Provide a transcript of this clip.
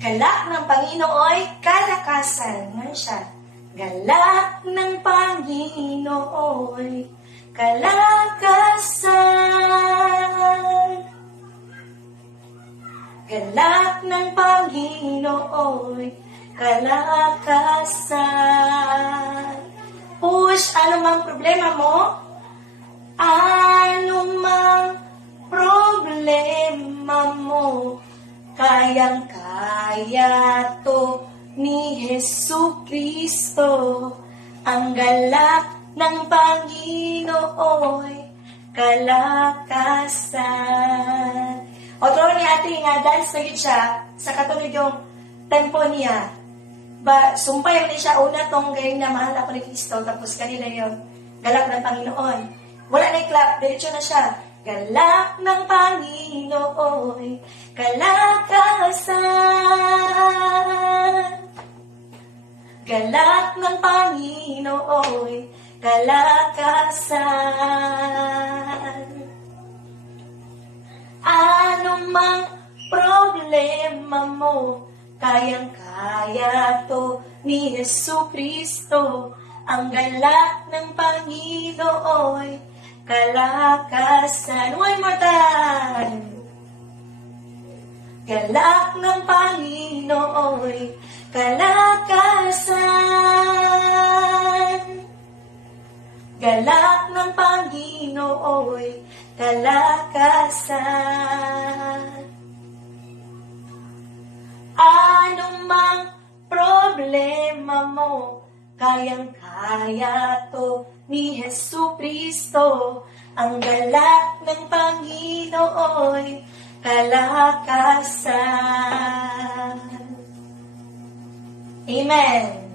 Galak ng Panginooy kalakasan. Ngayon siya. Galak ng Panginooy kalakasan. Galak ng Panginooy kalakasan. Push, ano mang problema mo? Ano mang problema mo? Kayang-kaya to ni Jesucristo. Ang galak ng Panginooy kalakasan. O tro ni ate nga, dance na yun siya sa katulad yung tempo niya. Sumpay ni siya una tong gayon na mahal ako ni Kristo, tapos kanila yung galak ng Panginoon. Wala na yung clap, diretso na siya. Galak ng Panginooy kalakasan. Galak ng Panginooy kalakasan. Ano mang problema mo, kayang-kaya to ni Jesucristo. Ang galak ng Panginooy kalakasan. One more time. Galak ng Panginooy kalakasan. Galak ng Panginooy kalakasan. Anong mang problema mo, kayang-kaya to ni Jesucristo. Ang galak ng Panginooy kalakasan. Amen.